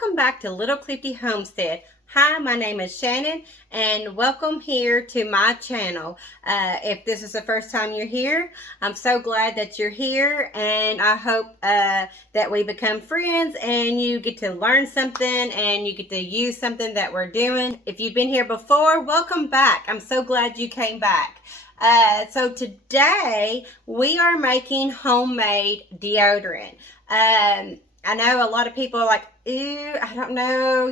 welcome back to Little Clifty Homestead. Hi, my name is Shannon and welcome here to my channel. If this is the first time you're here, I'm so glad that you're here, and I hope that we become friends and you get to learn something and you get to use something that we're doing. If you've been here before, welcome back. I'm so glad you came back. So today we are making homemade deodorant. I know a lot of people are like, ooh, I don't know,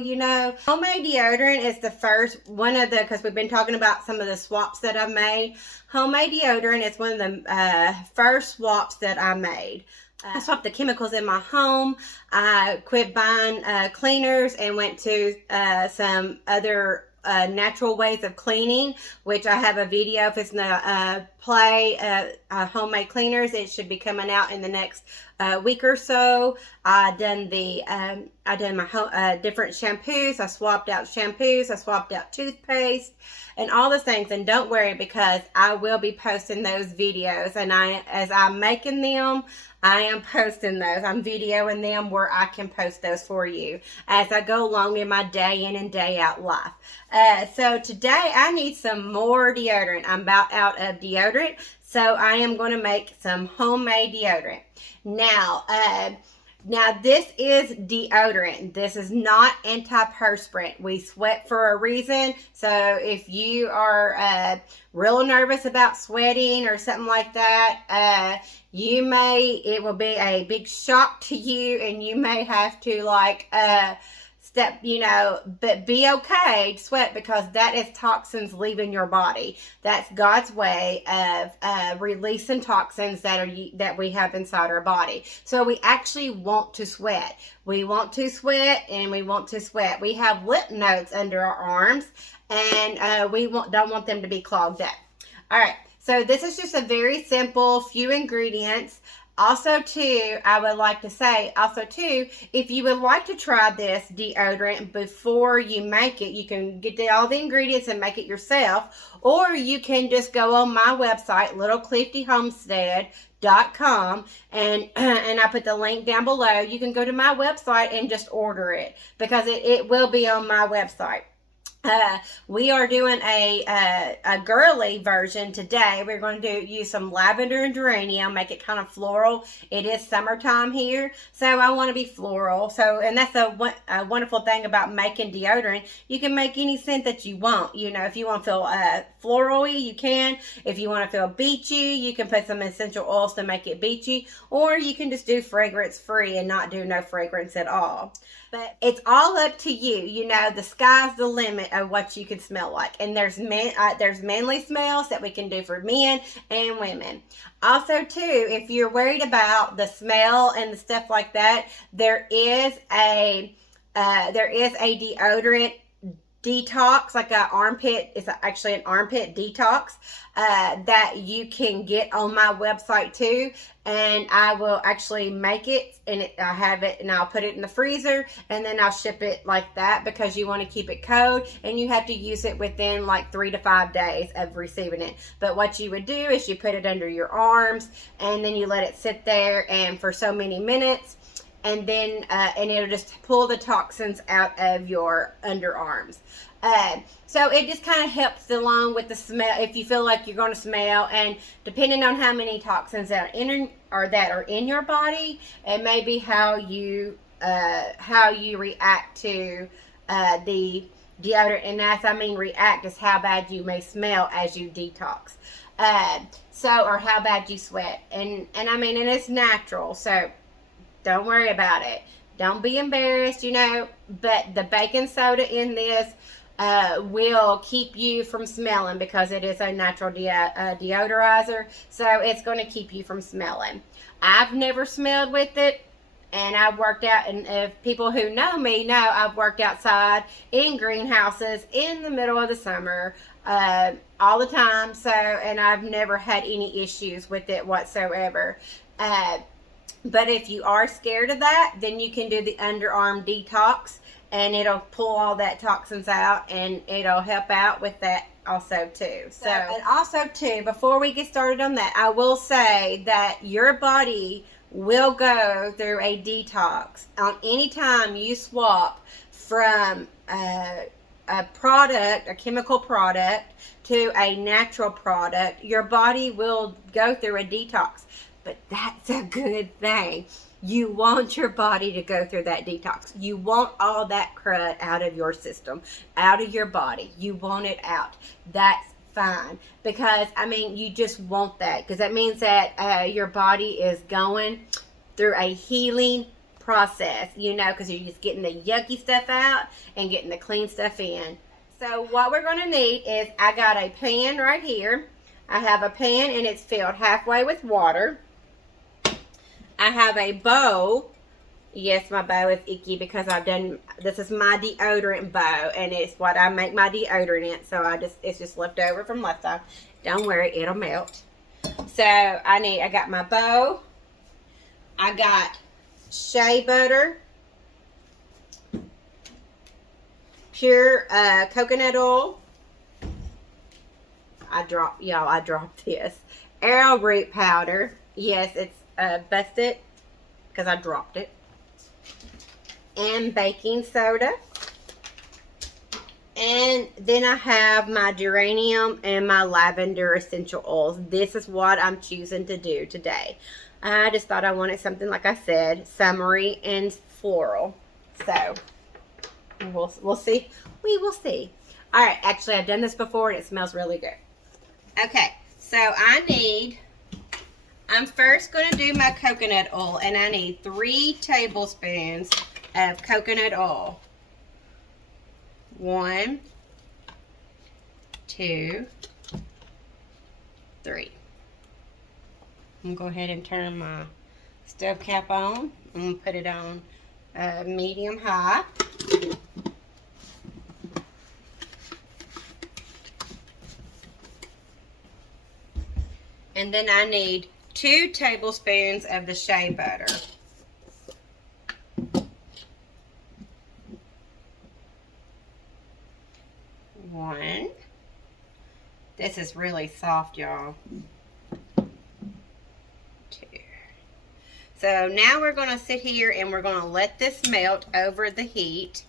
Homemade deodorant is the first one of the, because we've been talking about some of the swaps that I've made. Homemade deodorant is one of the first swaps that I made. I swapped the chemicals in my home. I quit buying cleaners and went to some other natural ways of cleaning, which I have a video. If it's not homemade cleaners, it should be coming out in the next week or so. I done my different shampoos. I swapped out shampoos. I swapped out toothpaste and all the things. And don't worry, because I will be posting those videos, and as I'm making them, I am posting those. I'm videoing them where I can post those for you as I go along in my day in and day out life. So today I need some more deodorant. I'm about out of deodorant, so I am going to make some homemade deodorant. Now this is deodorant. This is not antiperspirant. We sweat for a reason. So if you are real nervous about sweating or something like that, it will be a big shock to you, and you may have to but be okay to sweat, because that is toxins leaving your body. That's God's way of releasing toxins that we have inside our body. So we actually want to sweat. We want to sweat, and we want to sweat. We have lymph nodes under our arms, and we don't want them to be clogged up. All right, so this is just a very simple few ingredients. Also, too, I would like to say, if you would like to try this deodorant before you make it, you can get all the ingredients and make it yourself, or you can just go on my website, littlecliftyhomestead.com, and I put the link down below. You can go to my website and just order it, because it will be on my website. We are doing a girly version today. We're going to use some lavender and geranium, make it kind of floral. It is summertime here, so I want to be floral. And that's a wonderful thing about making deodorant. You can make any scent that you want. If you want to feel floral-y, you can. If you want to feel beachy, you can put some essential oils to make it beachy, or you can just do fragrance-free and not do no fragrance at all. But it's all up to you. The sky's the limit of what you can smell like. And there's manly smells that we can do for men and women. Also, too, if you're worried about the smell and the stuff like that, there is a deodorant detox, like it's actually an armpit detox that you can get on my website too, and I will actually make it, and I have it, and I'll put it in the freezer, and then I'll ship it like that, because you want to keep it cold, and you have to use it within like 3 to 5 days of receiving it. But what you would do is you put it under your arms, and then you let it sit there and for so many minutes, and then and it'll just pull the toxins out of your underarms. So it just kind of helps along with the smell, if you feel like you're going to smell, and depending on how many toxins that are in your body, it may be how you react to the deodorant. And as I mean react, is how bad you may smell as you detox, or how bad you sweat, and and it's natural, so don't worry about it. Don't be embarrassed, but the baking soda in this will keep you from smelling, because it is a natural deodorizer, so it's going to keep you from smelling. I've never smelled with it, and I've worked out, and if people who know me know, I've worked outside in greenhouses in the middle of the summer all the time, and I've never had any issues with it whatsoever. But if you are scared of that, then you can do the underarm detox, and it'll pull all that toxins out, and it'll help out with that also too. And also too, before we get started on that, I will say that your body will go through a detox on any time you swap from a product, a chemical product, to a natural product. Your body will go through a detox, but that's a good thing. You want your body to go through that detox. You want all that crud out of your system, out of your body. You want it out. That's fine, because I mean, you just want that, because that means that your body is going through a healing process, you know, because you're just getting the yucky stuff out and getting the clean stuff in. So what we're going to need is, I got a pan right here. I have a pan and it's filled halfway with water. I have a bowl. Yes, my bow is icky because this is my deodorant bow, and it's what I make my deodorant in. So it's just left over from last time. Don't worry, it'll melt. So I got my bow. I got shea butter, pure coconut oil. I dropped this. Arrowroot powder. Yes, it's busted because I dropped it. And baking soda. And then I have my geranium and my lavender essential oils. This is what I'm choosing to do today. I just thought I wanted something, like I said, summery and floral. So we'll see. We will see. All right, actually I've done this before and it smells really good. Okay, so I'm first going to do my coconut oil, and I need 3 tablespoons of coconut oil. 1, 2, 3. I'm going to go ahead and turn my stove cap on. I'm going to put it on medium high. And then I need 2 tablespoons of the shea butter. 1. This is really soft, y'all. 2. So now we're going to sit here and we're going to let this melt over the heat.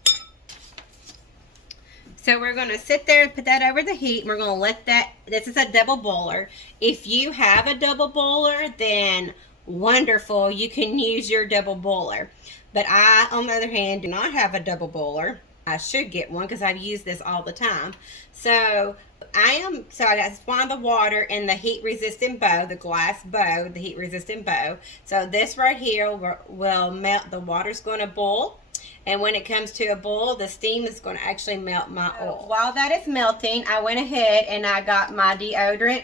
So we're going to sit there and put that over the heat. And we're going to let that, this is a double boiler. If you have a double boiler, then wonderful, you can use your double boiler. But I, on the other hand, do not have a double boiler. I should get one because I've used this all the time. So I got one of the water and the heat resistant bow, the glass bow, the heat resistant bow. So this right here will melt. The water's going to boil. And when it comes to a boil, the steam is going to actually melt my oil. While that is melting, I went ahead and I got my deodorant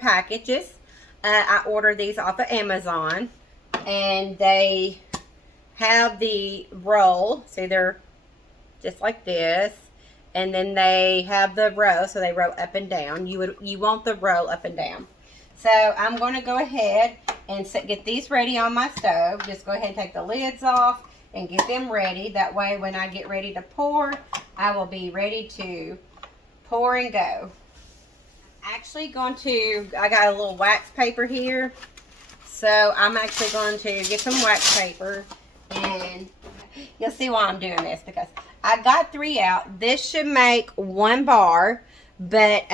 packages. I ordered these off of Amazon, and they have the roll. See, they're just like this, and then they have the row, so they roll up and down. You want the roll up and down. So I'm going to go ahead and get these ready on my stove. Just go ahead and take the lids off and get them ready. That way when I get ready to pour, I will be ready to pour and go. I got a little wax paper here. So I'm actually going to get some wax paper, and you'll see why I'm doing this, because I got 3 out. This should make 1 bar, but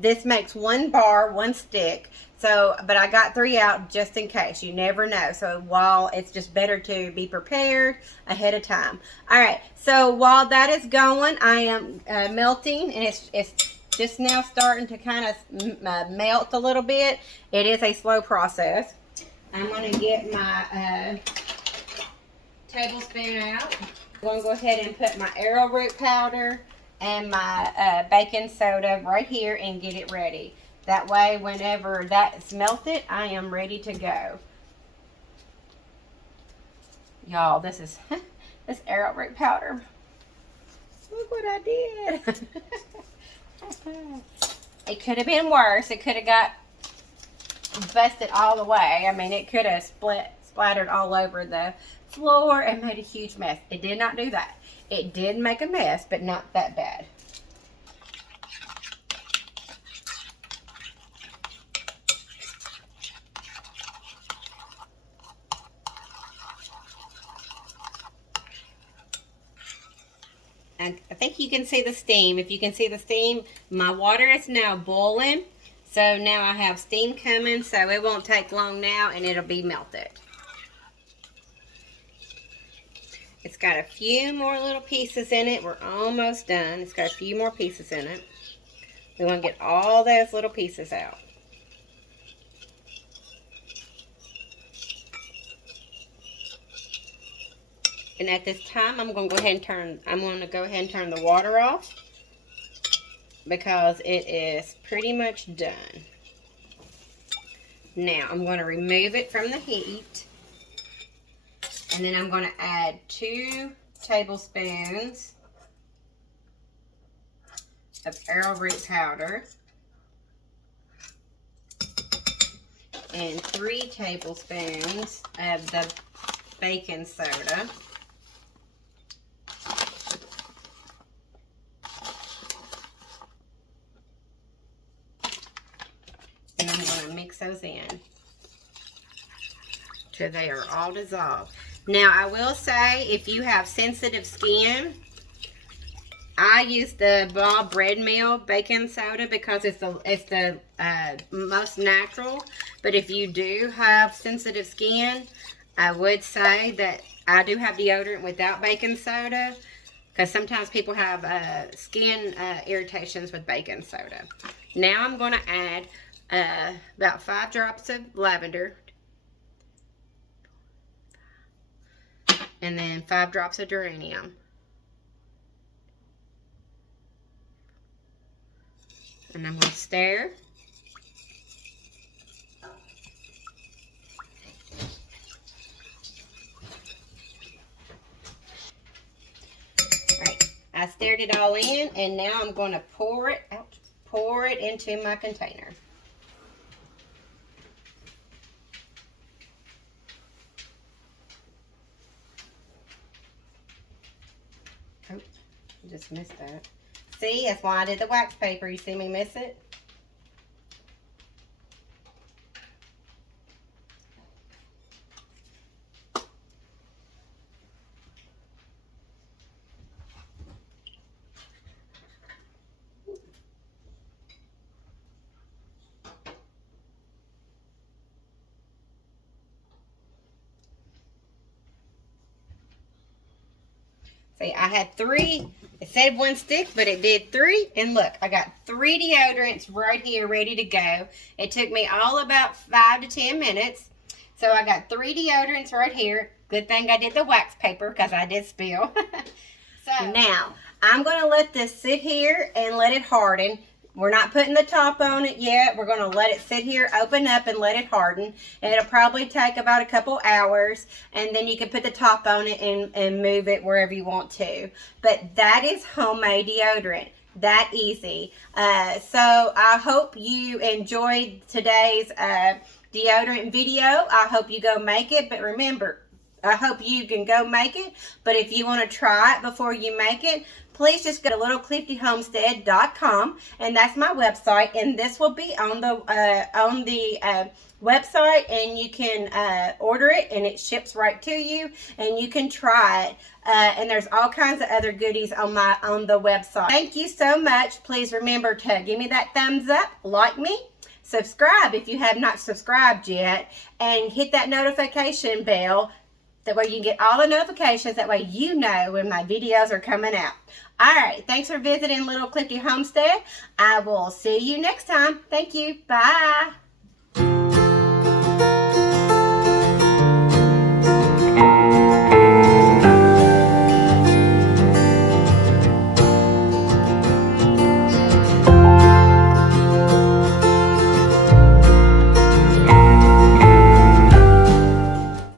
this makes 1 bar, 1 stick. So, but I got 3 out just in case. You never know. So while it's just better to be prepared ahead of time. All right. So while that is going, I am melting, and it's just now starting to kind of melt a little bit. It is a slow process. I'm going to get my tablespoon out. I'm going to go ahead and put my arrowroot powder and my baking soda right here and get it ready. That way, whenever that's melted, I am ready to go. Y'all, this is this arrowroot powder. Look what I did. It could have been worse. It could have got busted all the way. I mean, it could have splattered all over the floor and made a huge mess. It did not do that. It did make a mess, but not that bad. think you can see the steam. If you can see the steam, my water is now boiling. So now I have steam coming, so it won't take long now, and it'll be melted. It's got a few more little pieces in it. We're almost done. It's got a few more pieces in it. We want to get all those little pieces out. And at this time, I'm going to go ahead and turn the water off, because it is pretty much done. Now I'm going to remove it from the heat, and then I'm going to add 2 tablespoons of arrowroot powder and 3 tablespoons of the baking soda. And I'm going to mix those in till they are all dissolved. Now, I will say, if you have sensitive skin, I use the Bob Bread Mill baking soda because it's the most natural. But if you do have sensitive skin, I would say that I do have deodorant without baking soda, because sometimes people have skin irritations with baking soda. Now I'm going to add about 5 drops of lavender, and then 5 drops of geranium, and I'm going to stir. Right, I stirred it all in, and now I'm going to pour it into my container. Oh, just missed that. See, that's why I did the wax paper. You see me miss it? See, I had 3. It said 1 stick, but it did 3. And look, I got 3 deodorants right here ready to go. It took me all about 5 to 10 minutes. So I got 3 deodorants right here. Good thing I did the wax paper, because I did spill. So now, I'm going to let this sit here and let it harden. We're not putting the top on it yet. We're going to let it sit here, open up, and let it harden. And it'll probably take about a couple hours. And then you can put the top on it and move it wherever you want to. But that is homemade deodorant. That easy. So I hope you enjoyed today's deodorant video. I hope you go make it. But remember, I hope you can go make it. But if you want to try it before you make it, please just go to littlecliffyhomestead.com, and that's my website, and this will be on the website, and you can order it, and it ships right to you, and you can try it. And there's all kinds of other goodies on the website. Thank you so much. Please remember to give me that thumbs up, like me, subscribe if you have not subscribed yet, and hit that notification bell. That way you can get all the notifications. That way you know when my videos are coming out. All right. Thanks for visiting Little Clifty Homestead. I will see you next time. Thank you. Bye.